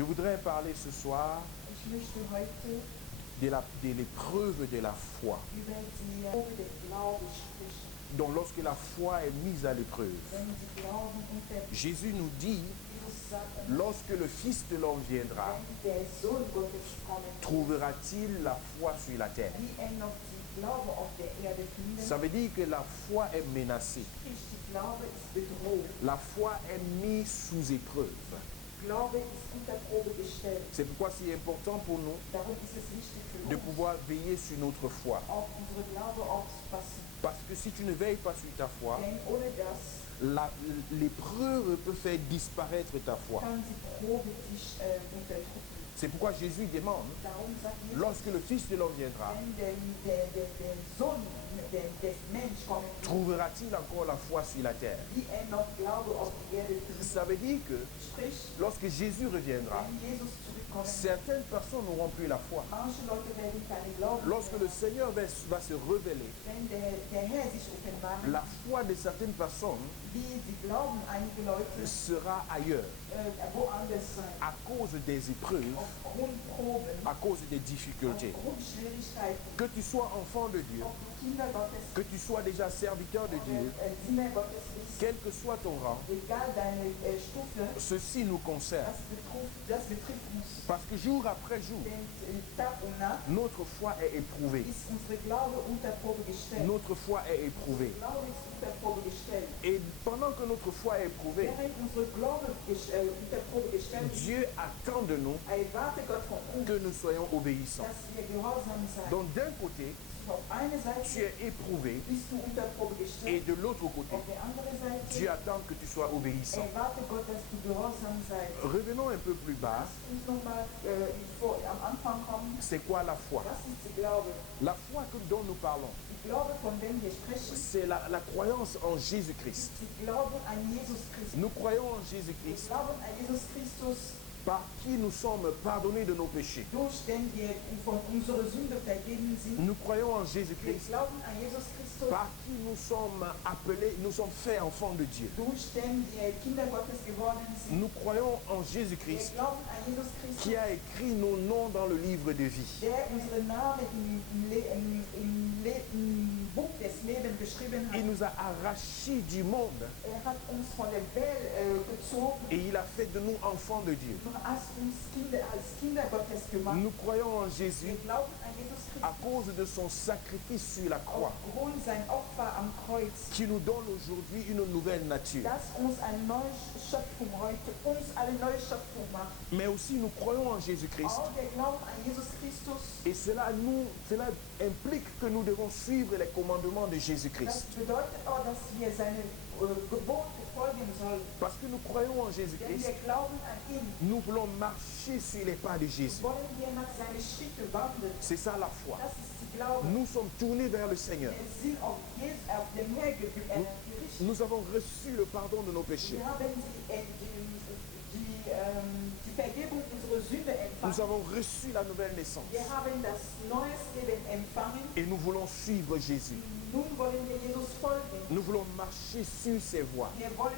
Je voudrais parler ce soir Ich möchte heute de l'épreuve de la foi. über die Probe des Glaubens sprechen. Donc lorsque la foi est mise à l'épreuve, Wenn die Glauben unter Jésus nous dit, Jesus sagt, lorsque le Fils de l'homme viendra, wenn der Sohn Gottes kommen, trouvera-t-il la foi sur la terre? wie noch die Glaube auf der Erde finden. Ça veut dire que la foi est menacée. Die Glaube ist bedroht. La foi est mise sous épreuve. Glaube ist unter Probe gestellt. C'est pourquoi c'est important pour nous Darum ist es wichtig für de uns, pouvoir veiller sur notre foi. auf unsere Glaube aufzupassen. Parce que si tu ne veilles pas sur ta foi, Denn ohne das l'épreuve peut faire disparaître ta foi. kann die Probe dich unterdrücken. C'est pourquoi Jésus demande, Darum sagt Jesus, lorsque le Fils de l'homme viendra, wenn der Sohn des Menschen kommen wird, trouvera-t-il encore la foi sur la terre? wie noch Glaube auf die Erde findet. Ça veut dire que Sprich, lorsque Jésus reviendra, wenn Jesus zurückkommt, certaines personnes n'auront plus la foi. manche Leute werden keine Glauben Lorsque mehr le Seigneur va se révéler, haben. Wenn der Herr sich offenbart, la foi de certaines personnes wie sie glauben, einige Leute sera ailleurs woanders sein. à cause des épreuves, Aufgrund Proben, à cause des difficultés. aufgrund Schwierigkeiten, Que tu sois enfant de Dieu, ob du Kinder Gottes que tu sois déjà serviteur de Dieu, oder Diener Gottes bist, quel que soit ton rang, egal deine Stufe, ceci nous concerne. das betrifft uns. Parce que jour après jour, Denn Tag und Nacht notre foi est éprouvée. ist unsere Glaube unter Probe gestellt. Notre foi est éprouvée. Glaube ist unter Probe gestellt. Et pendant que notre foi est éprouvée, Während unsere Glaube unter Probe gestellt ist, Dieu attend de nous erwarte Gott von uns, que nous soyons obéissants. dass wir gehorsam sein. Donc d'un côté, Auf einer tu Seite es éprouvé bist du unter Probe et gestellt, de l'autre côté, auf der anderen Seite Dieu attend que tu sois obéissant. erwarte Gott, dass du gehorsam seid. Revenons un peu plus bas. Lass uns nochmal am Anfang kommen. C'est quoi la foi? Was ist die Glaube? La foi dont nous parlons, Die Glaube, von der wir sprechen, c'est la croyance en Jésus-Christ. die Glauben an Jesus Christus. Nous croyons en Wir Jésus-Christ glauben an Jesus Christus, par qui nous sommes pardonnés de nos péchés. durch den wir von unserer Sünde vergeben sind. Nous croyons en Wir Jésus-Christ glauben an Jesus Christus, par qui nous sommes appelés, nous sommes faits enfants de Dieu. durch den wir Kinder Gottes geworden sind. Nous croyons en Wir Jésus-Christ glauben an Jesus Christus, qui a écrit nos noms dans le livre de vie. der unsere Namen im Buch des Lebens geschrieben hat. Il nous a arrachés du monde Hat uns von der Welt gezogen et il a fait de nous enfants de Dieu. und hat uns als Kinder Gottes gemacht. Nous croyons en Jésus Wir glauben an Jesus à Christus cause de son sacrifice sur la croix aufgrund sein Opfer am Kreuz, qui nous donne aujourd'hui une nouvelle nature. das uns eine neue Schöpfung heute, uns eine neue Schöpfung macht. Mais aussi nous croyons en Jésus-Christ Auch wir glauben an Jesus Christus. et cela implique que nous devons suivre les commandements de Das Jésus-Christ. bedeutet auch, dass wir seine Gebote folgen sollen. Parce que nous croyons en Denn Jésus-Christ, wir glauben an ihn. nous voulons marcher sur les pas de Jésus. Wollen wir nach seinen Schritten wandeln. C'est ça la foi. Das ist die Glaube. Nous sommes tournés vers le Seigneur. Wir sind auf dem Herr gerichtet. Nous avons reçu le pardon de nos péchés. Wir haben die Vergebung unserer Sünde Nous empfangen. avons reçu la nouvelle naissance. Wir haben das neue Leben empfangen. Et nous voulons suivre Jésus. Nun wollen wir Jesus folgen. Nous voulons marcher sur ses voies. Wir wollen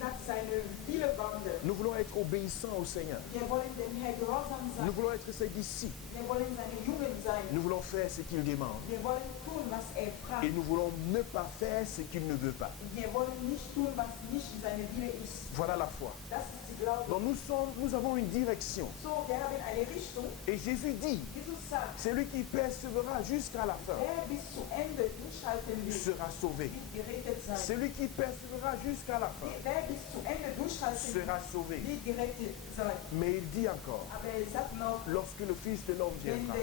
nach seiner Wille wandeln. Nous voulons être obéissants au Seigneur. Wir wollen dem Herr gehorsam Nous sein. voulons être ses disciples. Wir wollen seine Jungen sein. Nous voulons faire ce qu'il demande. Wir wollen tun, was Et fragt. nous voulons ne pas faire ce qu'il ne veut pas. Wir wollen nicht tun, was nicht seine Wille ist. Voilà la foi. Das ist die Glaube. Donc nous avons une direction. So, wir haben eine Richtung. Et Jésus dit, Jesus sagt, celui qui persévérera jusqu'à la fin wer bis zu Ende durchhalten will, sera sauvé. wird gerettet sein. Celui qui persévérera jusqu'à la fin Wer bis zu Ende durchhalten will, sera sauvé. wird gerettet sein. Mais il dit encore, Aber er sagt noch, lorsque le Fils de l'homme wenn viendra,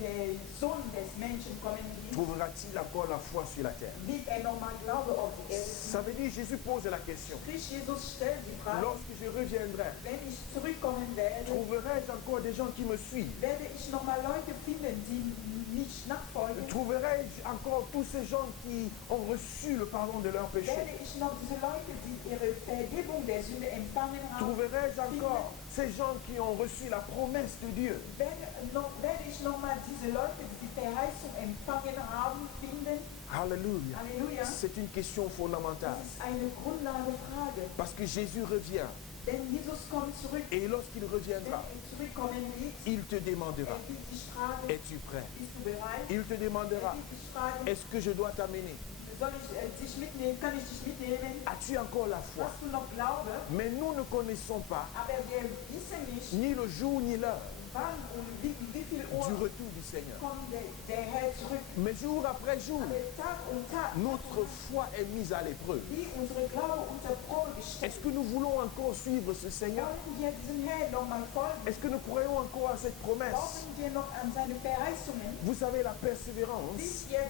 der Sohn des Menschen kommen wird, trouvera-t-il encore la foi sur la terre? wird nochmal Glaube auf die Erde. Ça veut dire, Jésus pose la question, Sprich, Jesus stellt die Frage, lorsque je reviendrai, wenn ich zurückkommen werde, trouverai-je encore des gens qui me suivent? werde ich nochmal Leute finden, die nicht nachfolgen. Trouverai-je encore tous ces gens qui ont reçu le pardon de leurs péchés? Werde ich noch diese Leute, die ihre Vergebung der Sünde empfangen haben, Trouverai-je encore ces gens qui ont reçu la promesse de Dieu? werde ich nochmal diese Leute, die die Verheißung empfangen haben, finden? Alléluia. Halleluja. C'est une question fondamentale. Das ist eine Grundlagefrage. Parce que Jésus revient Denn Jesus kommt zurück. Et lorsqu'il Wenn reviendra, zurückkommen wird, il te demandera, wird dich fragen, es-tu prêt? bist du bereit? Il te demandera, Wird dich fragen, est-ce que je dois t'amener? soll ich dich mitnehmen? Kann ich dich mitnehmen? As-tu encore la foi? Hast du noch Glaube? Mais nous ne connaissons pas Aber wir wissen nicht, ni le jour ni l'heure wann und wie viel du Uhr retour du Seigneur. kommt der Herr zurück. Mais jour après jour, Aber Tag und Tag, notre foi est mise à l'épreuve. wie unsere Glaube unter Probe gestellt. Est-ce que nous voulons encore suivre ce Seigneur? Wollen wir diesem Herrn nochmal folgen? Est-ce que nous croyons encore à cette promesse? Glauben wir noch an seine Verheißungen? Vous savez, la persévérance Wisst ihr,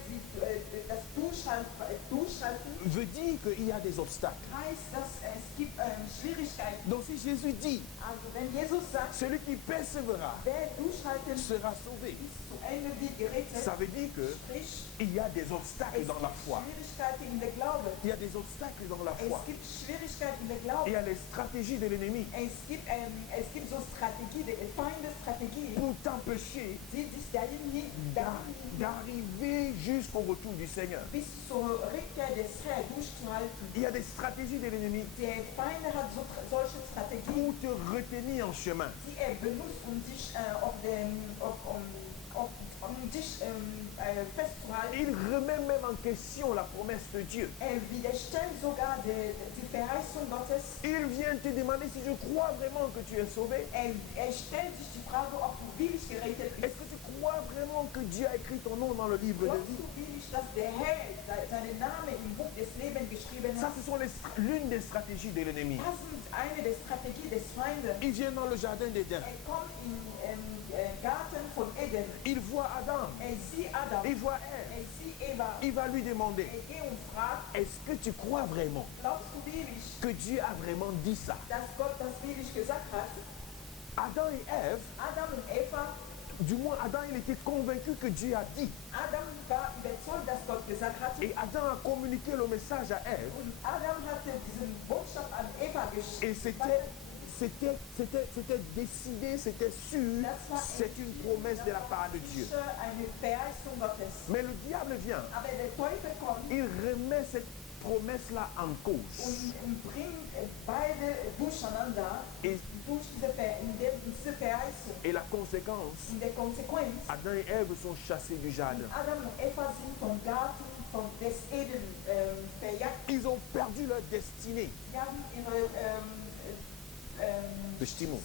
das Durchhalten veut dire qu'il y a des obstacles. heißt, dass es gibt Schwierigkeiten. Donc si Jésus dit, Also wenn Jesus sagt, celui qui persévérera wer durchhalten sera sauvé, bis zu Ende wird gerettet, ça veut dire sprich, qu'il y a des obstacles es dans la gibt foi. Schwierigkeiten in der Glaube. Il y a des obstacles dans la foi. Es gibt Schwierigkeiten in der Il Glaube. y a les stratégies de l'ennemi Es gibt so Strategie, Feindesstrategie, pour t'empêcher die dich dahin d'arriver jusqu'au retour du Seigneur. bis zur Rückkehr des Herrn durchzuhalten. Il y a des stratégies de l'ennemi Der Feind hat solche Strategien, pour te retenir en chemin. die benutzt, um dich festzuhalten. Il remet même en question la promesse de Dieu. Widerstellt sogar die Verheißung Gottes. Il vient te demander si je crois vraiment que tu es sauvé. Stellt sich die Frage, ob du willig gerettet bist. Est-ce que tu crois vraiment que Dieu a écrit ton nom dans le livre de Glaubst vie? du willig, dass der Herr seinen Namen im Buch des Lebens geschrieben Ça, hat? ce sont l'une des stratégies de l'ennemi. Das ist eine der Strategien des Feindes. Il vient dans le jardin d'Éden. Kommt im Garten von Eden. Il voit Adam. Sieht Adam. Il voit Ève. Sieht Eva. Il va lui demander, Geht und fragt, est-ce que tu crois vraiment glaubst du willig, que Dieu a vraiment dit ça? dass Gott das willig gesagt hat? Adam et Ève, Adam und Eva, du moins Adam, il était convaincu que Dieu a dit. Adam war überzeugt, dass Gott gesagt hat. Et Adam a communiqué le message à Ève. Und Adam hatte diesen Botschaft an Eva Et geschickt. c'était décidé, c'était sûr, c'est une promesse de la part de Dieu. Eine Verheißung Gottes. Mais le diable vient, Aber der Teufel kommt il remet cette promesse-là en cause. und bringt beide durcheinander Et, durch diese Verheißung. et la conséquence, In der Konsequenz, Adam et Ève sont chassés du jardin. Adam und Eva sind vom Garten des Eden verjagt. Ils ont perdu leur destinée. Sie haben ihre Bestimmung.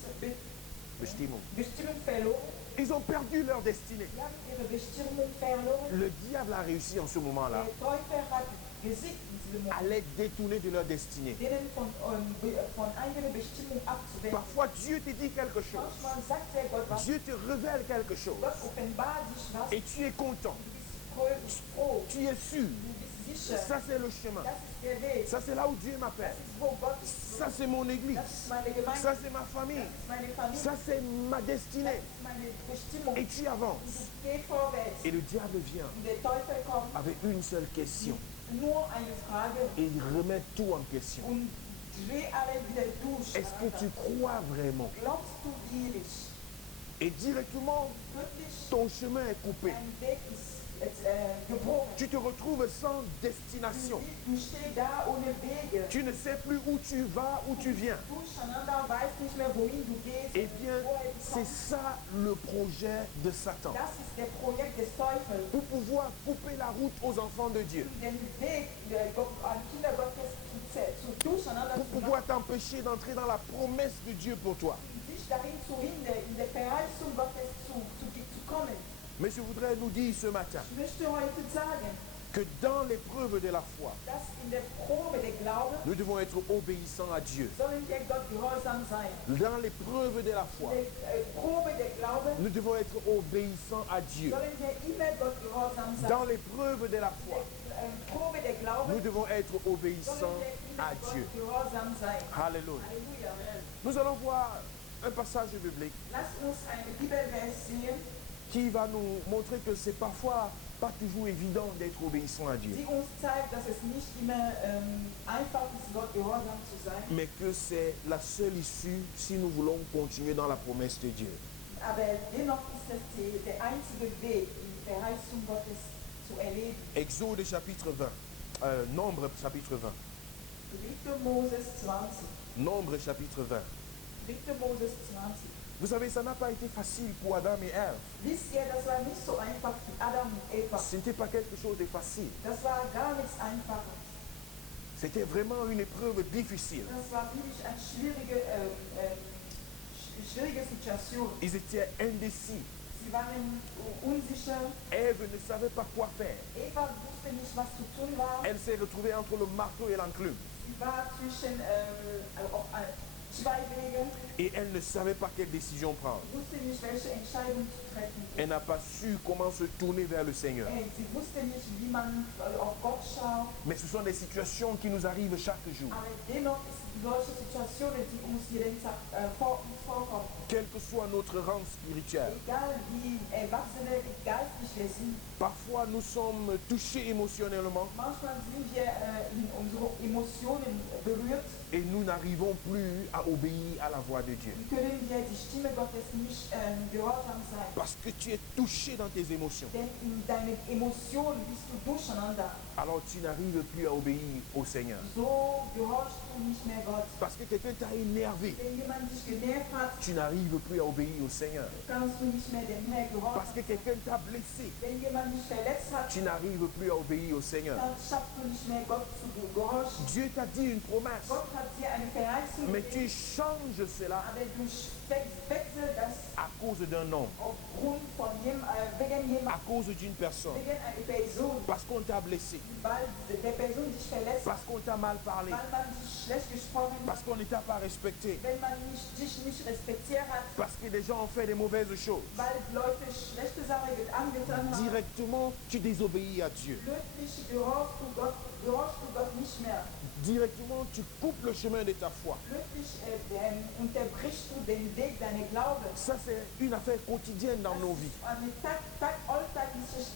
Bestimmung. Bestimmung verloren. Ils ont perdu leur destinée. Sie haben ihre Bestimmung verloren. Le diable a réussi en ce moment-là Der Teufel hat gesiegt in diesem Moment, à les détourner de leur destinée. denen von eigener Bestimmung abzuwenden. Parfois, Dieu te dit quelque chose. Manchmal sagt der Gott was, Dieu te révèle quelque chose. Gott offenbart dich was, Et tu es content. du bist froh, Tu es sûr. du bist sicher, Ça, c'est le chemin. das ist der Weg, Ça, c'est là où Dieu das m'appelle. ist wo Gott ist, Ça, c'est mon église. das ist meine Gemeinde, Ça, c'est ma famille. das ist meine Familie, Ça, c'est ma das destinée. ist meine Bestimmung. Et tu avances. Du gehst vorwärts. Et le diable vient Und der Teufel kommt, avec une seule question. nur eine Frage Et il remet tout en question. und dreh alle wieder durch. Est-ce que tu crois vraiment? Glaubst du willig? Et directement, Wirklich, ton chemin est coupé. dein Weg ist gebrochen. Tu te retrouves sans destination. Du stehst da ohne Wege. Tu ne sais plus où tu vas, où tu viens. Durcheinander, weißt nicht mehr, wohin du gehst. Eh bien, woher du c'est kommst. ça le projet de Satan. Das ist der Projekt des Teufels, Pour pouvoir couper la route aux enfants de Dieu. den Weg an Kinder Gottes durcheinander Pour zu machen, pouvoir t'empêcher d'entrer dans la promesse de Dieu pour toi. dich darin zu hindern, in der Verheißung Gottes zu kommen. Mais je voudrais nous dire ce matin Ich möchte heute sagen, que dans l'épreuve de la foi, dass in der Probe der Glaube nous devons être obéissants à Dieu. sollen wir Gott gehorsam sein. Dans l'épreuve de la foi, In der Probe der Glaube nous devons être obéissants à Dieu. sollen wir immer Gott gehorsam sein. Dans l'épreuve de la foi, Probe der Glaube nous devons être sollen obéissants wir immer à Gott Dieu. gehorsam sein. Alléluia. Halleluja. Nous allons voir un passage biblique Lasst uns eine Bibelvers sehen, qui va nous montrer que c'est parfois pas toujours évident d'être obéissant à Dieu, die uns zeigt, dass es nicht immer einfach ist, Gott gehorsam zu sein, mais que c'est la seule issue si nous voulons continuer dans la promesse de Dieu. aber dennoch ist es der einzige Weg, die Verheißung Gottes zu erleben. Exode chapitre 20, Nombre chapitre 20. 1. Moses 20. Nombre chapitre 20. 3. Moses 20. Vous savez, ça n'a pas été facile pour Adam et Ève. Wisst ihr, das war nicht so einfach für Adam und Eva. Ce n'était pas quelque chose de facile. Das war gar nichts Einfaches. C'était vraiment une épreuve difficile. Das war wirklich eine schwierige Situation. Ils étaient indécis. Sie waren unsicher. Ève ne savait pas quoi faire. Eva wusste nicht, was zu tun war. Elle s'est retrouvée entre le marteau et l'enclume. Sie war zwischen auf zwei Wegen. Et elle ne savait pas quelle décision prendre. Wusste nicht, welche Entscheidung zu treffen. Elle n'a pas su comment se tourner vers le Seigneur. Sie wusste nicht, wie man auf Gott schaut. Mais ce sont des situations qui nous arrivent chaque jour. Aber dennoch ist solche Situationen, die uns jeden Tag vorkommen. Quel que soit notre rang spirituel. Egal wie Erwachsene, geistlich wir sind. Parfois nous sommes touchés émotionnellement. Manchmal sind wir in unsere Emotionen berührt. Et nous n'arrivons plus à obéir à la voix de Dieu. Können wir die Stimme Gottes nicht gehorsam sein. Parce que tu es touché dans tes émotions. Denn in deinen Emotionen bist du durcheinander. Alors tu n'arrives plus à obéir au Seigneur. So gehorchst du nicht mehr Gott. Parce que quelqu'un t'a énervé. Wenn jemand dich genervt hat, Tu n'arrives plus à obéir au Seigneur. kannst du nicht mehr dem Herrn Parce gehorchen. que quelqu'un t'a blessé. Wenn jemand dich verletzt hat, Tu n'arrives plus à obéir au Seigneur. dann schaffst du nicht mehr Gott zu gehorchen. Dieu t'a dit une promesse. Gott hat dir eine Verheißung Mais tu gegeben, changes cela aber du wechselst das à cause d'un homme, aufgrund von wegen à jemand, cause d'une personne. wegen einer Person, Parce qu'on t'a blessé. weil der Person dich verletzt, Parce qu'on t'a mal parlé. weil man dich schlecht gesprochen hat, Parce qu'on ne t'a pas respecté. wenn man dich nicht respektiert hat, Parce que des gens ont fait des mauvaises choses. weil Leute schlechte Sachen angetan haben. Directement, tu désobéis à Dieu. Plötzlich gehorchst du Gott nicht mehr. Directement, tu coupes le chemin de ta foi. Plötzlich unterbrichst du den Weg deiner Glaube. Ça, c'est une affaire quotidienne dans nos vies. Eine alltägliche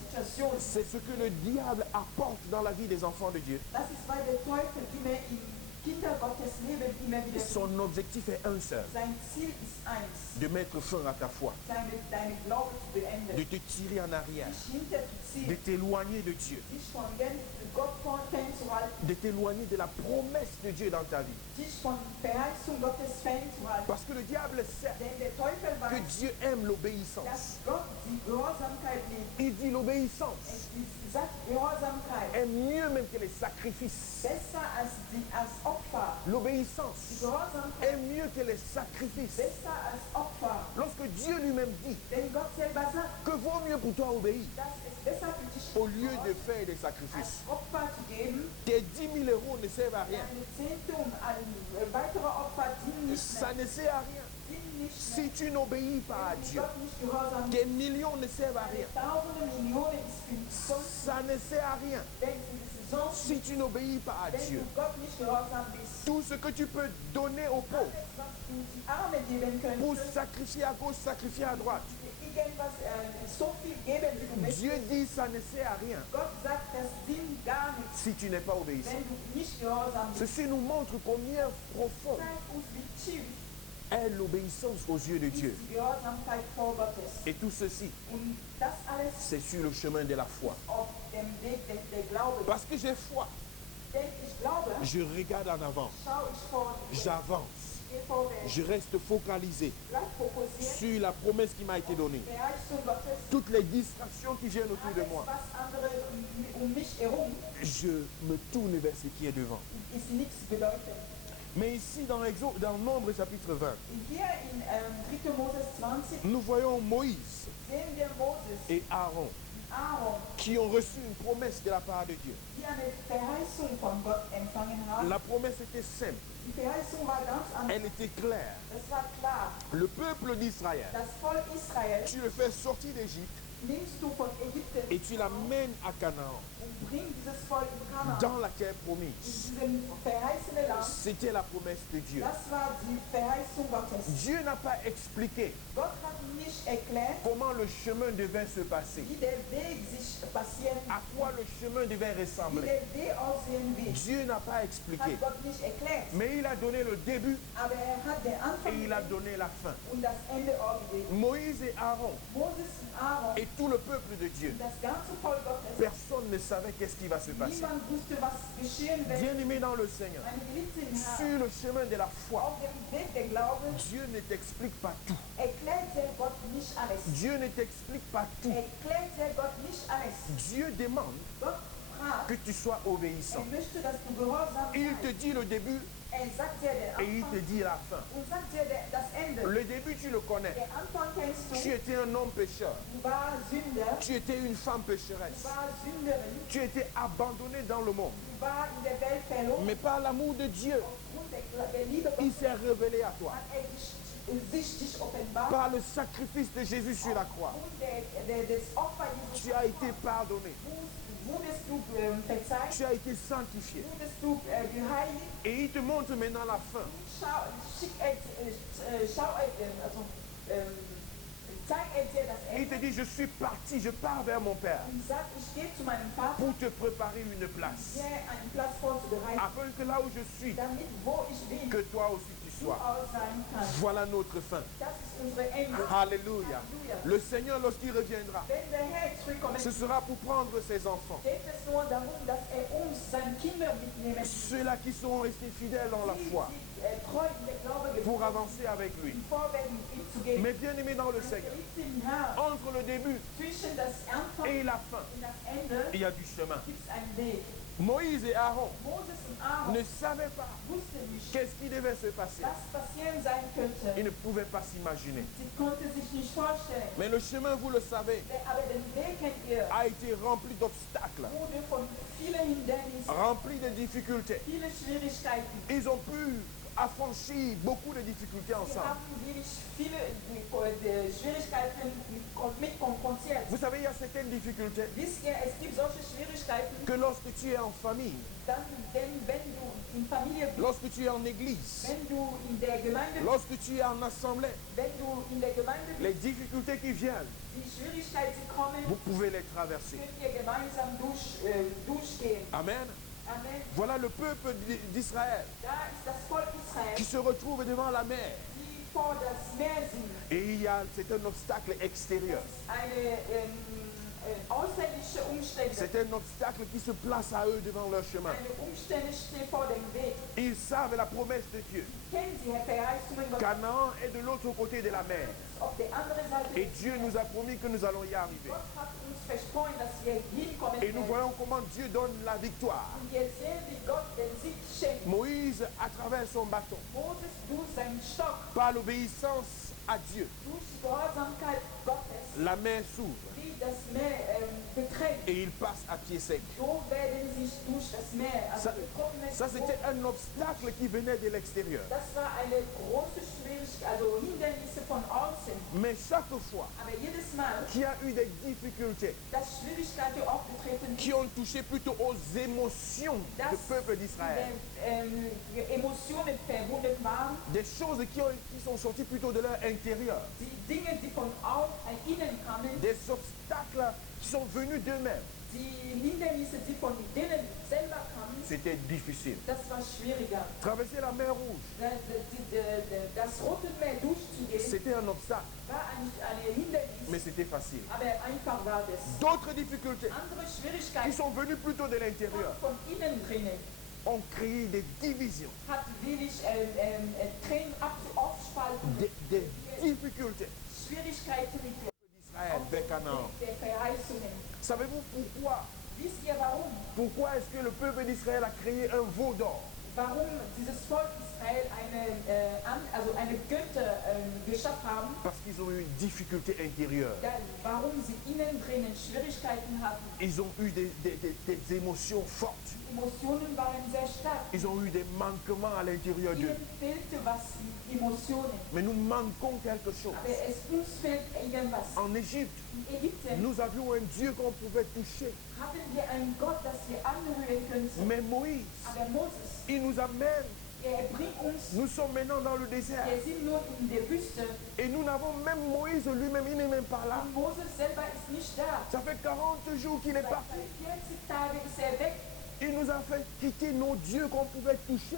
Situation. C'est ce que le diable apporte dans la vie des enfants de Dieu. Das ist, weil der Teufel immer im Kinder Gottes Leben immer wieder. Son objectif est un seul, Sein Ziel ist eins, de mettre fin à ta foi, deine Glaube zu de beenden. te tirer en arrière, Dich hinterzuziehen, de t'éloigner de Dieu, dich von Gott fernzuhalten, de t'éloigner de la promesse de Dieu dans ta vie. dich von Verheißung Gottes fernzuhalten. Parce que le diable sait Denn der Teufel que weiß, Dieu aime l'obéissance. dass Gott die Gehorsamkeit liebt. Il dit l'obéissance Es sagt, Gehorsamkeit est mieux même que les sacrifices. besser als Opfer. Die L'obéissance Gehorsamkeit est mieux que les sacrifices. besser als Opfer. Lorsque Dieu lui-même dit Denn Gott selber sagt, que vaut mieux pour toi obéir dass es besser für dich au lieu de ist, faire des als sacrifices. Opfer zu geben. Tes 10 000 euros ne servent à rien. Deine Zehnte und weitere Opfer dienen nicht Ça mehr. ne sert à rien. Dienen nicht Si mehr. tu n'obéis pas à Wenn du Dieu, Gott nicht gehorsam tes millions ne servent à rien. Tausende Millionen ist für sonst, Ça ne sert à rien. wenn sie sonst, Si tu n'obéis pas à wenn Dieu. du Gott nicht gehorsam bist. Tout ce que tu peux donner aux pauvres Alles, was du die Arme geben pour könntest, sacrifier à gauche, sacrifier à droite. irgendwas, so viel geben, wie du möchtest. Dieu dit ça ne sert à rien Gott sagt, das dient gar nichts, si tu n'es pas obéissant. wenn du nicht gehorsam bist. Ceci nous montre combien profond Zeigt uns, wie tief est l'obéissance aux yeux de ist Dieu. die Gehorsamkeit vor Gottes. Et tout ceci, Und das alles c'est sur le chemin de la foi. auf dem Weg der Glaube. Parce que j'ai foi, Denn ich glaube, je regarde en avant, schau ich vor, j'avance, gehe vorwärts, je reste focalisé bleib fokussiert, sur la promesse qui m'a été donnée. Verheißung Gottes, Toutes les distractions qui viennent autour de alles, moi, was andere mich herum je me tourne vers ce qui est devant. ist nichts bedeutend. Mais ici, dans Nombre chapitre 20, Hier in 3. Moses 20 nous voyons Moïse sehen wir Moses et Aaron und Aaron, qui ont reçu une promesse de la part de Dieu. die eine Verheißung von Gott empfangen haben. La promesse était simple, Die Verheißung war ganz anders. elle était claire. Das war klar. Le peuple d'Israël, Das Volk Israel tu le fais sortir d'Égypte nimmst du von Ägypten et tu l'amènes à Canaan, und bringst dieses Volk in Kanaan, dans la terre in promise. diesem verheißenen Land. C'était la promesse de Dieu. Das war die Verheißung Gottes. Dieu n'a pas expliqué Gott hat nicht erklärt, comment le chemin devait se passer, wie der Weg sich passieren, à quoi le chemin devait wie ressembler. der Weg aussehen wird. Dieu n'a pas expliqué, Hat Gott nicht erklärt. mais il a donné le début Aber hat den Anfang et il a donné la fin. und das Ende auch gegeben. Moïse et Aaron Moses und Aaron étaient tout le peuple de Dieu. Das ganze Volk Gottes. Personne ne savait qu'est-ce qui va se passer. Niemand wusste, was geschehen wird. Bien-aimé dans le Seigneur, Meine Geliebten im Herrn, sur le chemin de la foi, auf dem Weg der Glaube Dieu ne t'explique pas tout. erklärt der Gott nicht alles. Dieu ne t'explique pas tout. Erklärt der Gott nicht alles. Dieu demande Gott fragt, que tu sois obéissant. möchte, dass du gehorsam Il te seist. dit le début Sagt dir den et il te Anfang dit la fin. und sagt dir das Ende. Le début, tu le connais. Der Anfang kennst Tu du. étais un homme pécheur. Du warst Sünder. Tu étais une femme Du pécheresse. warst Sünderin. Tu étais abandonné dans le monde. Du warst in der Welt verloren. Mais par l'amour de Dieu, Aufgrund der Liebe il Gottes s'est révélé à toi. hat sich offenbart. Par le sacrifice de Jésus sur la croix, Aufgrund des Opfers Jesus tu as été pardonné. wurdest du verzeiht, Tu as été sanctifié. wurdest du geheiligt. Et il te montre maintenant la fin. Zeigt dir das Il Ende te dit, je suis parti, je pars vers mon Père und sagt, ich gehe zu meinem Vater, pour te préparer une place. hier einen Platz vorzubereiten, Afin que là où je suis, damit wo ich bin, que toi aussi tu du sois. auch sein kannst. Voilà notre fin. Das ist unsere Ende. Alléluia. Halleluja. Le Seigneur, lorsqu'il reviendra, Wenn der Herr zurückkommt, ce sera pour prendre ses enfants. geht es nur darum, dass uns, seine Kinder mitnehmen, Ceux-là qui seront restés fidèles dans la foi, treu in der Glaube pour geblieben, avancer avec lui. vorwärts mit ihm zu gehen. Mais bien aimé dans le Seigneur, Geliebten Herr, entre le début zwischen das Anfang et la fin, und das Ende il y a du chemin. gibt es einen Weg. Moïse et Aaron Moses und Aaron ne savaient pas wussten nicht, qu'est-ce qui devait se passer. was passieren sein könnte. Ils ne pouvaient pas s'imaginer. Sie konnte sich nicht vorstellen. Mais le chemin, vous le savez, Aber den Weg kennt ihr, a été rempli d'obstacles, wurde von vielen Hindernissen, rempli de difficultés. viele Schwierigkeiten. Ils ont pu affranchir beaucoup de difficultés Wir ensemble. haben wirklich viele Schwierigkeiten mit konfrontiert. Vous savez, il y a certaines difficultés Wisst ihr, es gibt solche Schwierigkeiten, que lorsque tu es en famille, dann, denn wenn du in Familie bist, lorsque tu es en église, wenn du in der Gemeinde bist, lorsque tu es en assemblée, wenn du in der Gemeinde bist, les difficultés qui viennent, die Schwierigkeiten kommen, vous pouvez les traverser. könnt ihr gemeinsam durchgehen. Amen. Amen. Voilà le peuple d'Israël Da ist das Volk Israel, qui se retrouve devant la mer. die vor das Meer sind. Et c'est un obstacle extérieur. Eine äußerliche Umstände. C'est un obstacle qui se place à eux devant leur chemin. Eine Umstände steht vor dem Weg. Ils savent la promesse de Dieu. Kennen Sie, Herr Verheißungen Gottes? Canaan est de l'autre côté de la mer. Auf der anderen Seite Et des Dieu nous a promis que nous allons y arriver. Gott hat uns versprochen, dass wir hinkommen Et nous werden. voyons comment Dieu donne la victoire. Und wir sehen, wie Gott den Sieg schenkt. Moïse, à travers son bâton, Moses durch seinen Stock, par l'obéissance à Dieu, durch die Gehorsamkeit Gottes, la mer s'ouvre die das Meer beträgt. et il passe à pied sec. So werden sie durch das Meer, also Ça, getrocknet. ça c'était un obstacle qui venait de l'extérieur. Das war eine große Schwierigkeit, also Hindernisse von außen. Mais chaque fois Aber jedes Mal, qu'il y a eu des difficultés dass Schwierigkeiten aufgetreten qui ont touché plutôt aux émotions du peuple d'Israël, Emotionen verbunden waren, des choses qui sont sorties plutôt de leur intérieur, die Dinge, die von innen kamen, des obstacles qui sont venus d'eux-mêmes, die Hindernisse, die von denen selber kamen, c'était difficile. das war schwieriger. Traverser la mer Rouge, Das Rote Meer durchzugehen, c'était un obstacle, war eine Hindernis, mais c'était facile. aber einfach war das. D'autres difficultés Andere qui Schwierigkeiten sont venues plutôt de l'intérieur von innen drinnen ont créé des divisions, hat willig Tränen aufspalten, des difficultés Schwierigkeiten mit d'Israël vers Canaan. der Verheißungen. Savez-vous pourquoi? Wisst ihr warum? Pourquoi est-ce que le peuple d'Israël a créé un veau d'or? Warum dieses Volk Israel eine Götter geschaffen haben? Parce qu'ils ont eu une difficulté intérieure. Warum sie innen drinnen Schwierigkeiten hatten? Ils ont eu des émotions fortes. Emotionen waren sehr stark. Ils ont eu des manquements à l'intérieur d'eux. Ihnen fehlte was, Emotionen. Mais nous manquons quelque chose. Aber uns fehlt irgendwas. En Égypte, In Ägypten nous avions un Dieu qu'on pouvait toucher. hatten wir einen Gott, das wir anrühren könnten. Mais Moïse, Aber Moses, il nous amène. bringt uns, Nous sommes maintenant dans le désert. wir sind nur in der Wüste. Et nous n'avons même Moïse lui-même, il n'est même pas là. Und Moses selber ist nicht da. Ça fait 40 jours qu'il est Seit parti. 40 Tagen ist weg. Il nous a fait quitter nos dieux qu'on pouvait toucher.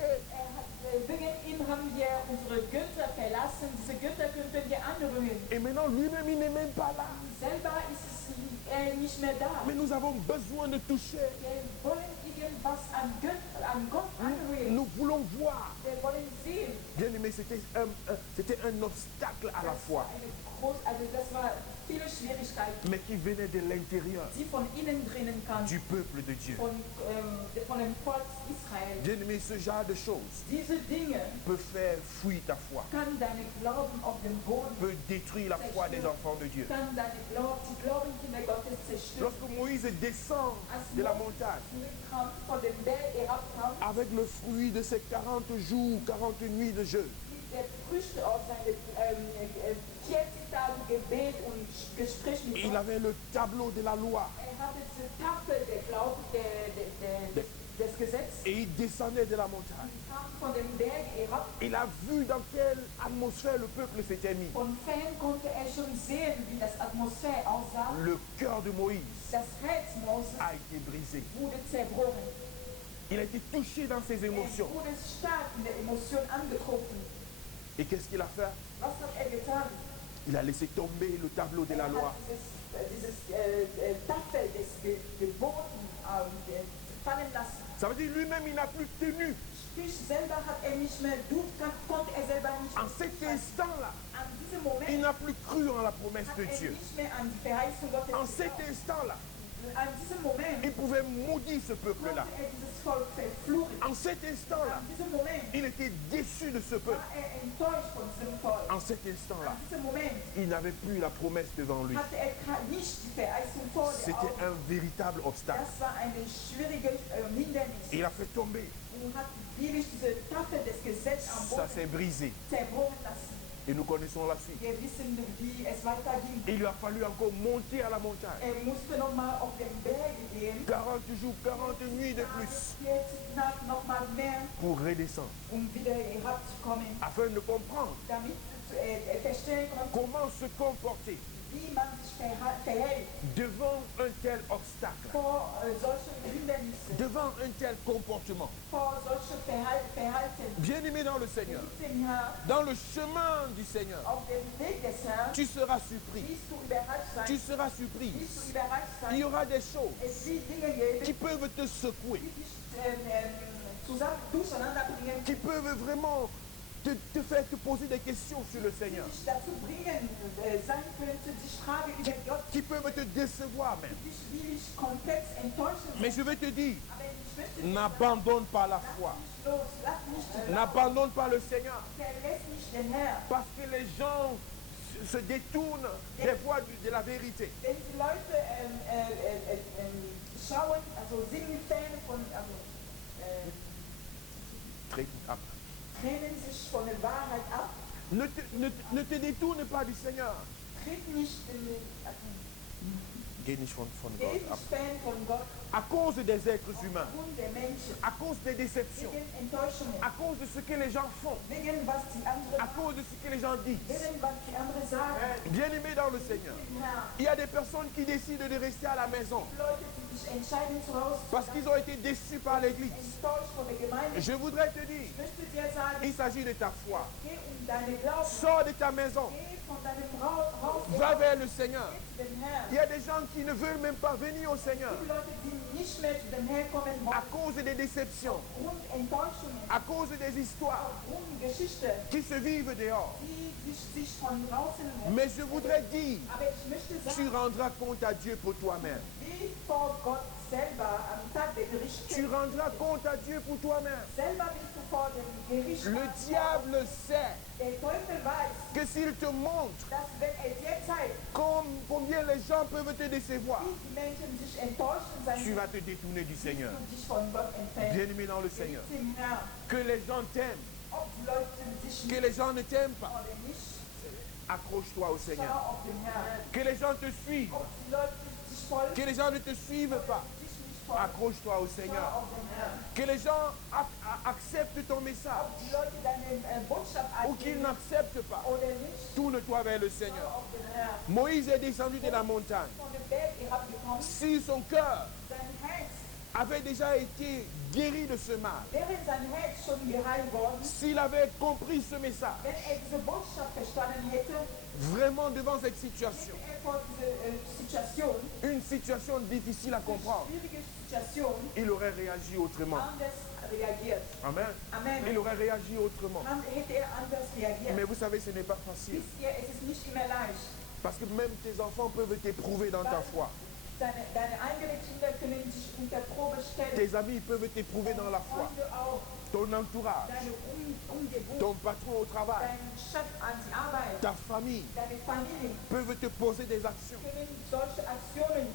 Wegen ihm haben wir unsere Götter verlassen. Diese Götter könnten wir anrühren. Et maintenant, lui-même, il n'est même pas là. Selber ist es nicht mehr da. Mais nous avons besoin de toucher. Wir wollen irgendwas an Gott anrühren. Nous voulons voir. Wir wollen sehen. Bien aimé, c'était un obstacle à la fois, Das war viele Schwierigkeiten, mais qui venait de l'intérieur die von innen drinnen kamen, du peuple de Dieu. von dem Volk Israel. Bien aimé, ce genre de choses Diese Dinge peut faire fuir ta foi, kann deine Glauben auf dem Boden, peut détruire la foi des enfants de Dieu. kann die Glaubenkinder Gottes zerstören. Lorsque Moïse descend de la montagne Zurückkam, von dem Berg herabkam, avec le fruit de ses 40 jours, 40 nuits de jeûne, mit der Früchte aus seinen 40 Tagen Gebet und Gespräch mit il Gott. avait le tableau de la loi Hatte diese Tafel der Glauben des Gesetzes. et il descendait de la montagne. Kam von dem Berg herab. Il a vu dans quelle atmosphère le peuple s'était mis. Von fern konnte schon sehen, wie das Atmosphäre aussah. Le cœur de Moïse Das Herz Moses a été brisé. wurde zerbrochen. Il a été touché dans ses émotions. Wurde stark in der Emotion angetroffen. Et qu'est-ce qu'il a fait? Was hat getan? Il a laissé tomber le tableau de la loi. Dieses Tafel des Geboten fallen lassen. Ça veut dire lui-même, il n'a plus tenu. Sprich, selber hat nicht mehr, konnte selber nicht. En cet instant-là, An diesem Moment il n'a plus cru en la promesse hat de Dieu. nicht mehr an die Verheißung Gottes En cet geglaubt. instant-là, An diesem Moment il pouvait maudire ce peuple-là. konnte dieses Volk verfluchen. En cet instant-là, An diesem Moment il était déçu de ce war peuple. enttäuscht von diesem Volk. En cet instant-là, An diesem Moment il n'avait plus la promesse devant lui. hatte nicht die Verheißung vor den C'était Augen. un véritable obstacle. Das war eine schwierige Hindernis. Il a fait tomber. Und hat wirklich diese Tafel des Gesetzes am Ça Boden s'est brisé. zerbrochen lassen. Et nous connaissons la suite. Wir wissen, wie es weiterging. Il lui a fallu encore monter à la montagne. Musste nochmal auf den Berg gehen. 40 jours, 40 nuits de plus 40 Nacht nochmal mehr, pour redescendre. wieder herabzukommen. Afin de comprendre Damit verstehen konnte, comment se comporter wie man sich verhält devant un tel obstacle, vor solchen Hindernissen, devant un tel comportement. vor solchen Verhalten. Bien-aimé dans le Seigneur, Dem Herrn, dans le chemin du Seigneur, auf dem Weg des Herrn, tu seras surpris. wirst du überrascht sein. Tu seras surpris. Wirst du überrascht Il y sein. aura des choses Es wird Dinge geben, qui peuvent te secouer, die dich durcheinander bringen, qui peuvent vraiment te faire te poser des questions sur le Seigneur, dich dazu bringen sein könnte, dich Frage über Gott, qui peuvent te décevoir même. dich wirklich komplett enttäuschen. Mais je veux te dire, Aber ich möchte dich n'abandonne pas la foi. los, lass nicht die Glauben, N'abandonne pas le Seigneur. verlässt nicht den Herrn. Parce que les gens se détournent des voies de la vérité. Wenn die Leute schauen, also singen Ferne von, trennen sich von der Wahrheit ab, Ne te détourne pas du Seigneur. tritt nicht, Geh nicht von geh Gott nicht ab. fern von Gott, À cause des êtres humains, aufgrund der Menschen, à cause des déceptions, wegen Enttäuschungen, à cause de ce que les gens font, wegen was die anderen, à cause de ce que les gens disent. wegen was die anderen sagen. Bien-aimé dans le Seigneur, Herr, il y a des personnes qui décident de rester à la maison Leute, die sich entscheiden, zu Hause zu parce qu'ils ont été déçus par l'Église. enttäuscht von der Gemeinde. Je voudrais te dire, Ich möchte dir sagen, il s'agit de ta foi. geh deine Glauben, Sors de ta maison, geh von deinem Haus va vers le Seigneur. zu dem Herrn. Il y a des gens qui ne veulent même pas venir au Seigneur Die Leute, die nicht mehr zu dem Herrn kommen à wollen, cause des déceptions, aufgrund Enttäuschungen, à cause des histoires aufgrund Geschichte, qui se vivent dehors. die sich von draußen, Mais je voudrais dire, aber ich möchte tu sagen, rendras compte à Dieu pour toi-même. wie vor Gott selber am Tag der Gerichte, Tu rendras compte à Dieu pour toi-même. selber wirst du vor dem Gericht, Le diable sait der Teufel weiß, que s'il te montre dass wenn dir zeigt, combien les gens peuvent te décevoir, wie die Menschen sich enttäuschen sein, tu vas te détourner du Seigneur. und dich von Gott entfernen. Bien-aimé dans le Seigneur, Dem Herrn, que les gens t'aiment, ob die Leute sich que nicht les gens ne t'aiment pas, oder nicht, accroche-toi au Seigneur. schau auf den Herrn. Que les gens te suivent, Ob die Leute dich folgen, que les gens ne te suivent pas, dich nicht folgen, accroche-toi au schau Seigneur. auf den Herrn. Que les gens acceptent ton message Ob die Leute deine Botschaft ou qu'ils annehmen n'acceptent pas, oder nicht, tourne-toi vers le Seigneur. auf den Herrn. Moïse est descendu de la montagne. Von dem Berg herabgekommen, Si son cœur sein Herz avait déjà été guéri de ce mal, wäre sein Herz schon geheilt worden, s'il avait compris ce message, wenn diese Botschaft verstanden hätte, vraiment devant cette situation, hätte vor diese Situation, une situation difficile à comprendre, schwierige Situation, il aurait réagi autrement. anders reagiert. Amen. Amen. Il aurait réagi autrement. Dann hätte anders reagiert. Mais vous savez, ce n'est pas facile. Wisst ihr, es ist nicht immer leicht. Parce que même tes enfants peuvent t'éprouver dans ta foi. Deine eigenen Kinder können sich unter Probe stellen. Tes amis peuvent t'éprouver dans la foi. Freunde auch. Ton entourage, Deine Umgebung, ton patron au travail, dein Chef an die Arbeit, ta famille deine Familie peuvent te poser des actions. können solche Aktionen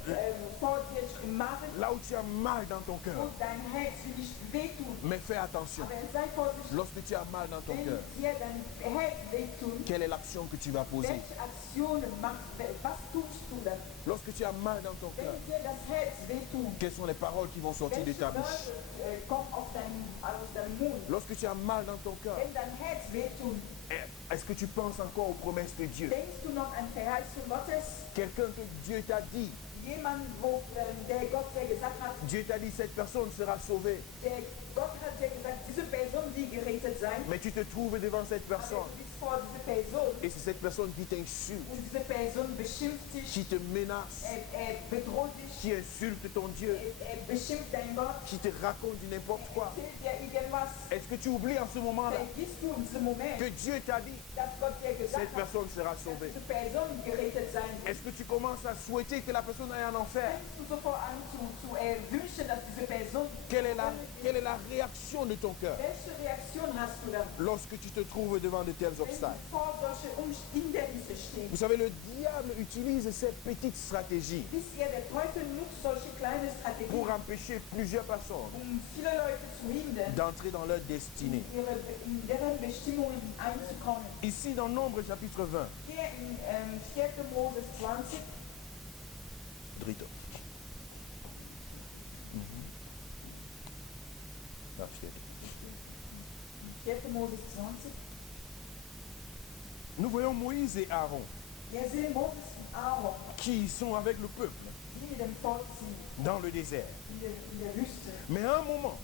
vor dir machen Là où tu as mal dans ton cœur. und dein Herz will nicht wehtun. Mais fais attention. Aber sei vorsichtig, Lorsque tu as mal dans ton wenn cœur, dir dein Herz wehtun, quelle est l'action que tu vas poser? welche Aktionen machst, was tust du dann? Lorsque tu as mal dans ton Wenn cœur, dir das Herz wehtun, quelles sont les paroles qui vont sortir de welche ta bouche? Wörter kommen aus deinem Mund? Lorsque tu as mal dans ton cœur, Wenn dein Herz wehtun, est-ce que tu penses encore aux promesses de Dieu? denkst du noch an Verheißung Gottes? Quelqu'un que Dieu t'a dit, Jemand, wo der Gott dir gesagt hat, Dieu t'a dit cette personne sera sauvée, der Gott hat dir gesagt, diese Person will gerettet sein. mais tu te trouves devant cette Aber personne du bist vor diese Person et c'est cette personne qui t'insulte, und diese Person beschimpft dich, qui te menace, bedroht dich, qui insulte ton Dieu, beschimpft dein Gott, qui te raconte du n'importe quoi. erzählt dir irgendwas. Est-ce que tu oublies en ce moment-là Vergisst du in diesem Moment, que Dieu t'a dit dass Gott dir gesagt cette hat, personne sera dass sauvée? diese Person gerettet sein wird? Est-ce que tu commences à souhaiter que la personne aille en enfer? Fängst du sofort an zu wünschen, dass diese Person, Quelle est la réaction de ton cœur welche Reaktion hast du dann, lorsque tu te trouves devant de tels wenn du obstacles? vor solche Hindernisse stehst? Vous savez, le diable utilise ces petites stratégies Wisst ihr, der Teufel nutzt solche kleine Strategien, pour empêcher plusieurs personnes viele Leute zu hindern, d'entrer dans leur destinée. in deren Bestimmungen einzukommen. Ici, dans Nombre chapitre 20, Hier in 4. Mose 20, Drito. Da steht. 4. Mose 20, Nous voyons Moïse et Aaron wir sehen Moses und Aaron, qui sont avec le peuple die mit dem Volk sind, dans le désert. in der Wüste. Mais à un moment,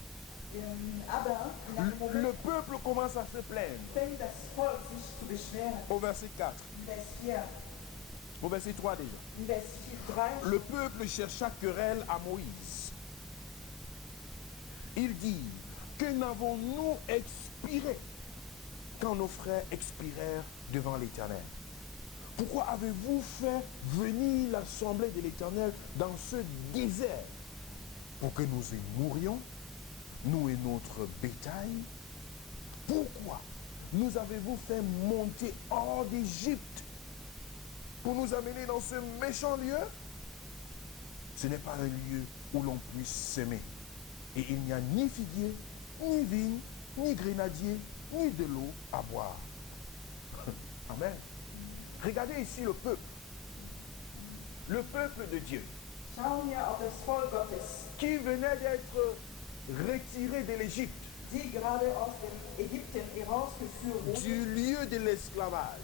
Aber in einem le Moment peuple commence à se plaindre. fängt das Volk sich zu beschweren. Au verset 4, In Vers 4, au verset 3 déjà. in Vers 3, Le peuple chercha querelle à Moïse. Il dit, que n'avons-nous expiré quand nos frères expirèrent devant l'Éternel? Pourquoi avez-vous fait venir l'assemblée de l'Éternel dans ce désert pour que nous y mourions, nous et notre bétail? Pourquoi nous avez-vous fait monter hors d'Égypte pour nous amener dans ce méchant lieu? Ce n'est pas un lieu où l'on puisse semer. Et il n'y a ni figuier, ni vigne, ni grenadier, ni de l'eau à boire. Amen. Regardez ici le peuple. Le peuple de Dieu schauen wir auf das Volk Gottes, qui venait d'être retiré de l'Égypte, die gerade aus dem Ägypten herausgeführt wurden, du lieu de l'esclavage,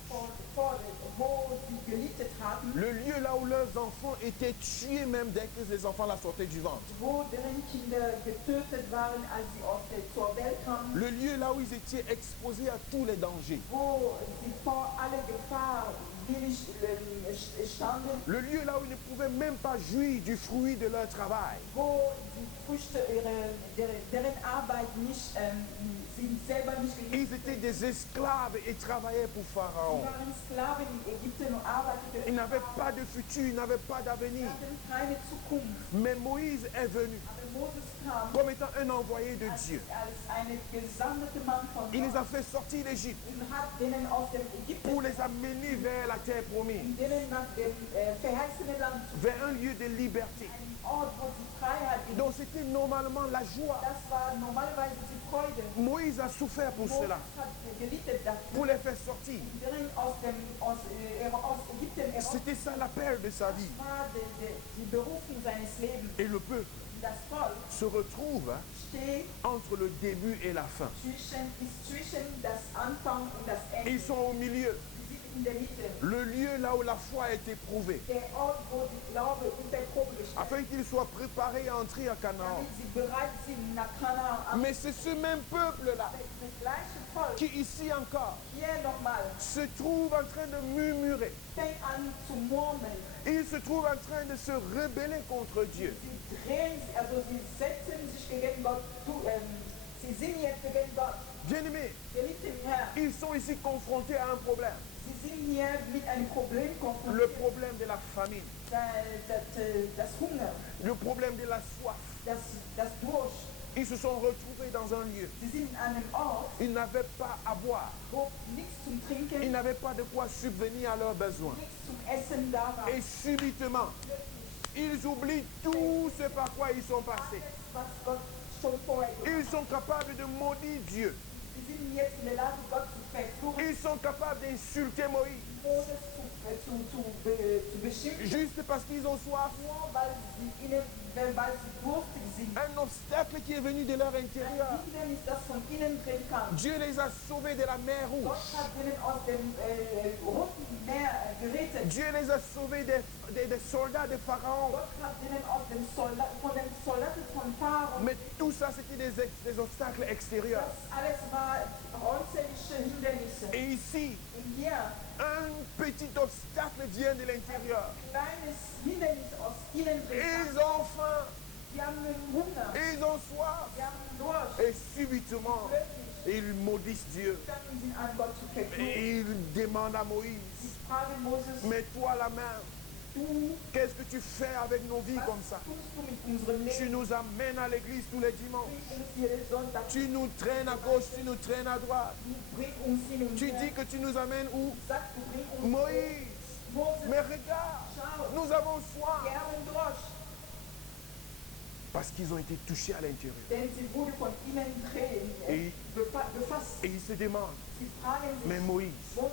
wo sie gelitten haben, le lieu là où leurs enfants étaient tués même dès que les enfants la sortaient du ventre, wo deren Kinder getötet waren, als sie zur Welt kamen, le lieu là où ils étaient exposés à tous les dangers, wo sie vor aller Gefahr willig standen, le lieu là où ils ne pouvaient même pas jouir du fruit de leur travail. wo die Früchte deren Arbeit nicht, sie selber nicht Ils genießen. étaient des esclaves et travaillaient pour Sie Pharaon. waren Sklaven in Ägypten und arbeiteten. Ils n'avaient pas de futur, ils n'avaient pas Sie d'avenir. hatten keine Zukunft. Mais Moïse est venu Aber Moses kam comme étant un envoyé de Dieu. als eine gesandte Mann von Il les Gott a fait sortir d'Égypte und hat denen aus dem Ägypten, pour les amener vers la terre promise, denen nach dem verheißenen Land zu vers un lieu de liberté. einem Ort, wo sie Freiheit genießen. Donc c'était normalement la joie. Das war normalerweise die Freude. Moïse a souffert pour Moses cela, hat gelitten dafür, pour les faire sortir. denen aus Ägypten heraus. C'était ça l'appel de sa vie. Das war die Berufung seines Lebens. Et le peuple Das Volk se retrouve steht entre le début et la fin. zwischen das Anfang und das Ende. Ils sont au milieu. Sie sind in der Mitte. le lieu là où la foi a été prouvée, der Ort, wo die Glaube unter Probe gestellt afin qu'ils soient préparés à entrer à Canaan. damit sie bereit sind, nach Kanaan Mais c'est ce même peuple-là das gleiche Volk, qui ici encore hier nochmal, se trouve en train de murmurer. fängt an zu murmeln. Il se trouve en train de se rebeller contre Dieu. Sie drehen, also sie setzen sich gegen Gott, sie sind jetzt gegen Gott. Bien-aimés, Geliebte im Herrn, ils sont ici confrontés à un problème. sie sind hier mit einem Problem Le konfrontiert. problème de la famine, Das Hunger, le problème de la soif. das Durst. Ils se sont retrouvés dans un lieu. Sie sind an einem Ort, Ils n'avaient pas à boire. wo nichts zum Trinken, Ils n'avaient pas de quoi subvenir à leurs besoins. nichts zum Essen da war. Et subitement, ils oublient tout ce par quoi ils sont passés. Alles, was Gott schon vorher gemacht Ils sont capables de maudire Dieu. hat. Sie sind jetzt in der Lage, Gott zu verfluchen, Ils sont capables d'insulter Moïse. Moses zu beschimpfen, Juste parce qu'ils ont soif. nur weil sie durstig sind. Un obstacle qui est venu de leur intérieur. Ein Hindernis, das von innen drin kam. Dieu les a sauvés de la mer Gott Rouge. hat ihnen aus dem Roten Meer gerettet. Dieu les a sauvés des soldats de Pharaon. Gott hat ihnen aus dem von den Soldaten von Pharao. Mais tout ça, c'était des obstacles extérieurs. Das alles war äußerliche Hindernisse. Et ici, Und hier un petit obstacle vient de l'intérieur. ein kleines Hindernis aus innen drin. Ils ont faim, Die haben einen Hunger, ils ont soif. die haben Durst. Et subitement, Plötzlich ils maudissent Dieu. fangen sie an, Gott zu verfluchen. Et ils demandent à Moïse, Sie fragen Moses, mets-toi la main. du, Qu'est-ce que tu fais avec nos vies comme ça? was tust du mit unserem Tu Leben? nous amènes à l'église tous les dimanches. Bring uns jeden Sonntag, Tu nous traînes à gauche, tu nous traînes à droite. du bring uns hin und Tu her. dis que tu nous amènes où? Sag, du bring uns Moïse. Moses, Mais regarde, schau, nous avons soif. wir haben Durst. Parce qu'ils ont été touchés à l'intérieur. Denn sie wurde von innen Et, befasst. et ils se demandent, Sie fragen mais sich, Moïse, Moses,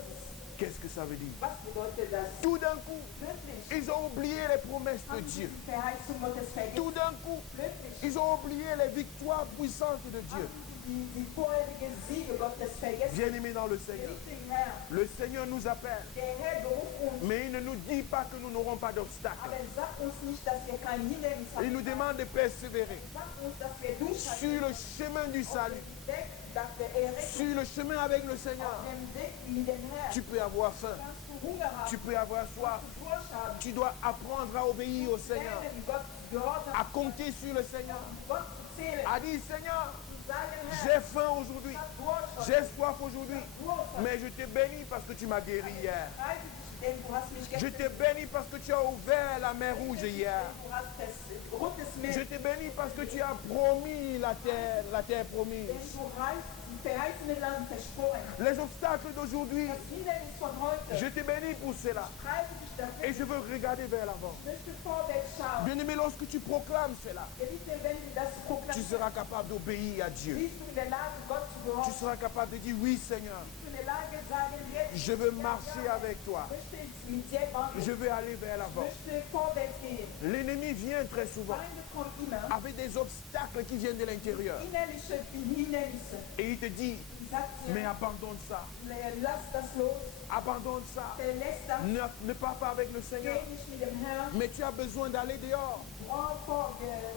qu'est-ce que ça veut dire? was bedeutet das? Tout d'un coup, Plötzlich ils ont oublié les promesses de haben sie Dieu. die Verheißung Gottes vergessen. Tout d'un coup, Plötzlich ils ont oublié les victoires puissantes de Dieu. haben sie die vorherige Siege Gottes vergessen. Bien-aimés dans le Seigneur, Geliebte im Herrn, le Seigneur nous appelle, der Herr beruft uns, mais il ne nous dit pas que nous n'aurons pas d'obstacles. aber er sagt uns nicht, dass wir kein Hindernis Il nous haben. demande de persévérer Er sagt uns, dass wir durchhalten sur le chemin du salut, Weg, dass wir errettet sur le chemin avec le Seigneur. auf dem Weg mit dem Herrn. Tu peux avoir faim, Kannst du Hunger haben, tu peux avoir soif. Durst haben, Tu dois apprendre à obéir au Seigneur, lernen, Gott gehorsam à compter sur le Seigneur, Gott zu zählen, à dire Seigneur, zu sagen, Herr, j'ai faim aujourd'hui, ich hab Durst, j'ai soif aujourd'hui, Durst, mais je te bénis parce que tu m'as guéri hier. preise dich, denn du hast mich Je gestern, te bénis parce que tu as ouvert la mer rouge hier. du hast das rotes Meer, Je te bénis parce que tu as promis la terre promise. denn du hast die verheißene Land versprochen. Les obstacles d'aujourd'hui, Das Hindernis von heute, je te bénis pour cela. preise dich dafür, Et je veux regarder vers l'avant. ich möchte vorwärts schauen. Bien-aimé, lorsque tu proclames cela, Geliebte, wenn du das tu proklamierst, seras capable d'obéir à Dieu. bist du in der Lage, Gott zu Tu gehorchen. seras capable de dire oui Seigneur, Bist du in der Lage, sagen, jetzt, je veux marcher avec toi. ich möchte mit dir wandeln, Je veux aller vers ich l'avant. möchte vorwärts gehen. L'ennemi vient très souvent Feinde kommen immer, avec des obstacles qui viennent de l'intérieur. innerliche Hindernisse. Et il te dit, Sagt mais dir, abandonne ça. lass das los, Abandonne ça. verlässt das, Ne pars pas avec le geh Seigneur. nicht mit dem Herrn, Mais tu as besoin d'aller dehors.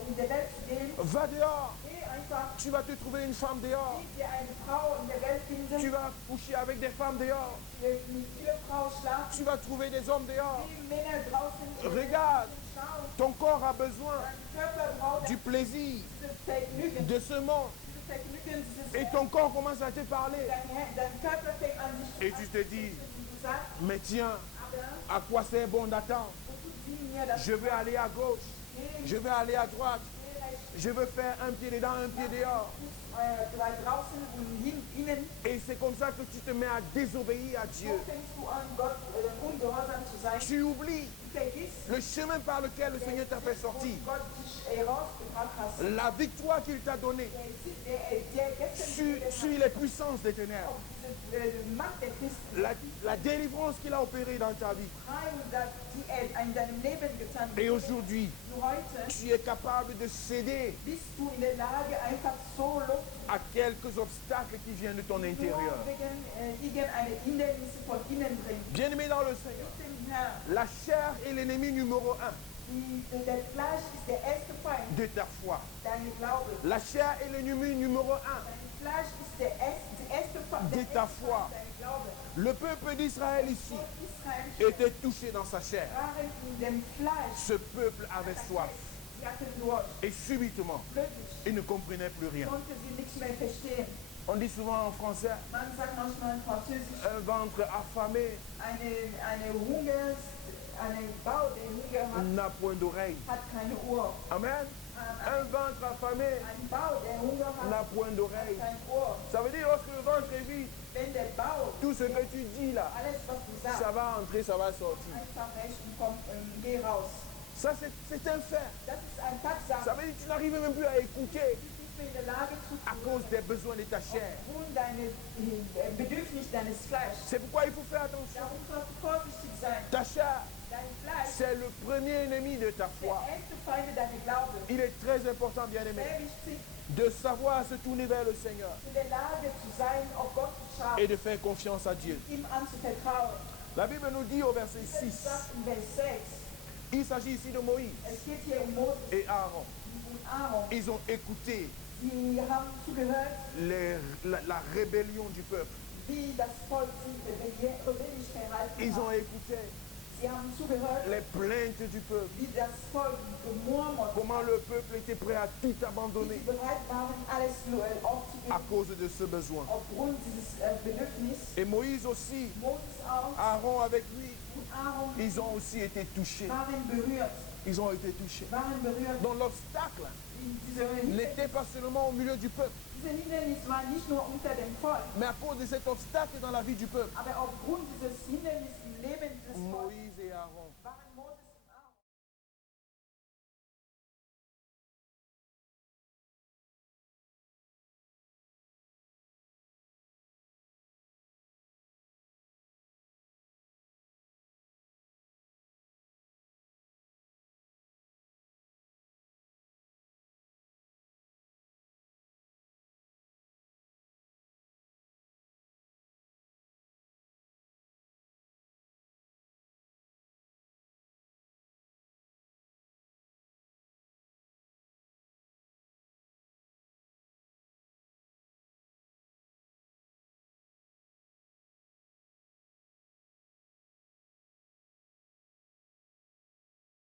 in der Welt zu gehen. Va dehors. Geh einfach, Tu vas te trouver une femme dehors. geh dir eine Frau in der Welt finden, Tu vas coucher avec des femmes dehors. mit vielen Frauen schlafen, Tu vas trouver des hommes dehors. die Männer draußen, Regarde, schau, ton corps a besoin dein Körper braucht du plaisir dieses Vergnügen, de ce monde. dieses Vergnügen, Et ton corps commence à te parler. dein Körper fängt an sich zu Et tu te dis, du sagst, mais tiens, aber à quoi c'est bon d'attendre? wozu dient mir das? Je veux aller à gauche. Geh, Je veux aller à droite. geh rechts, Je veux faire un pied dedans, un pied dehors. draußen und innen, Et c'est comme ça que tu te mets à désobéir à so Dieu. fängst du an, Gott ungehorsam zu sein. Tu oublies Du vergisst, le chemin par lequel le Seigneur t'a fait sortir. wo Gott dich herausgebracht hast. La victoire qu'il t'a donnée Der gestern sur les puissances des ténèbres. diese Macht der Christen. la délivrance qu'il a opérée dans ta vie. Heilung, die er in deinem Leben getan hat. Et aujourd'hui, Du heute tu es capable de céder bist du in der Lage, einfach so à quelques obstacles qui viennent de ton nur intérieur. wegen irgendeine Hindernisse von innen bringen. Bien-aimé dans le Seigneur, Mit dem Herrn. la chair est l'ennemi numéro un Der Fleisch ist der erste Feind, de ta foi. dein Glaube. La chair est l'ennemi numéro un. Dein Fleisch ist der erste Feind, De ta foi. dein Glaube. Le peuple d'Israël ici Gott Israel était touché dans sa chair. waren in dem Fleisch. Ce peuple avait soif. Sie hatten Durst. Et subitement, Plötzlich il ne comprenait plus rien. konnte sie nichts mehr verstehen. On dit souvent en français, Man sagt manchmal in Französisch, un ventre affamé eine Bau, der Hunger hat, n'a point d'oreille. hat keine Ohr. Amen. Un ventre affamé Ein Bau, der Hunger hat, n'a point d'oreille. kein Ohr. Ça veut dire lorsque le ventre est vide, Wenn der Bau, tout ce que tu dis là, alles was du sagst, ça va entrer, ça va sortir. einfach recht und komm, geh raus. Ça, c'est un fait. Das ist ein Ça Tatsache. veut dire que tu n'arrives même plus à écouter Du bist nicht mehr in der Lage zu à cause des besoins de ta chair. aufgrund deines Bedürfnis deines Fleisches. C'est pourquoi il faut faire attention. Darum sollst du vorsichtig sein. Ta chair, Dein Fleisch, c'est le premier ennemi de ta der foi. erste Feind deines Glaubens. Il est très important, bien-aimé, Sehr wichtig, de savoir se tourner vers le Seigneur in der Lage zu sein, auf Gott zu schauen, et de faire confiance à Dieu. ihm anzuvertrauen. La Bible nous dit au verset Es 6, sagt in Vers 6, il s'agit ici de Moïse es geht hier um Moses et Aaron. und Aaron. Ils ont écouté Sie haben zugehört, la rébellion du peuple. wie das Volk sich rebellisch verhalten Ils ont hat. écouté Sie haben zugehört, les plaintes du peuple. wie das Volk gemurmelt, Comment le peuple était prêt à tout wie sie abandonner bereit waren, alles à aufzugeben, cause de ce besoin. aufgrund dieses Bedürfnisses. Et Moïse aussi, Moses auch Aaron avec lui, und Aaron ils ont aussi été touchés. waren berührt, Ils ont été touchés. waren berührt. Donc l'obstacle Diese n'était pas seulement au milieu du peuple, Hindernis war nicht nur unter dem Volk, mais à cause de cet obstacle dans la vie du peuple, aber aufgrund dieses Hindernisses